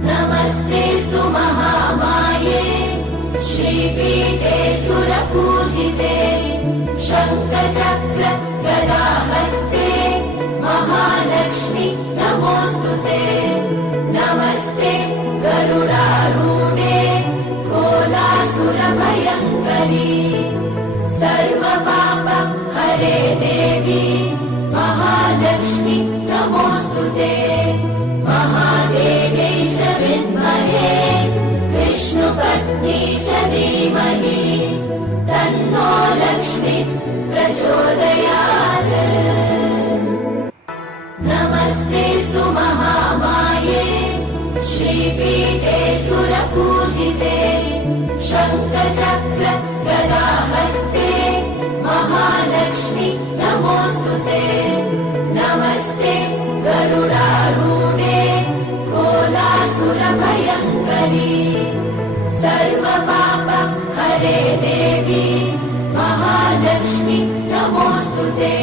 नमस्तेऽस्तु महामाये श्रीपीठे सुरपूजिते शङ्खचक्र गदाहस्ते महालक्ष्मी नमोऽस्तुते। नमस्ते गरुडारूढे कोलासुरभयङ्करी सर्वपाप हरे देवी महालक्ष्मी नमोऽस्तुते। महादेव्यै च विद्महे विष्णुपत्नी च धीमहि तन्नो लक्ष्मी प्रचोदयात्। नमस्तेऽस्तु महामाये श्रीपीठे सुरपूजिते शङ्खचक्र गदाहस्ते महालक्ष्मी नमोऽस्तुते। नमस्ते गरुडारूढे कोलासुरभयङ्करी सर्वपाप हरे देवी महालक्ष्मी नमोऽस्तुते।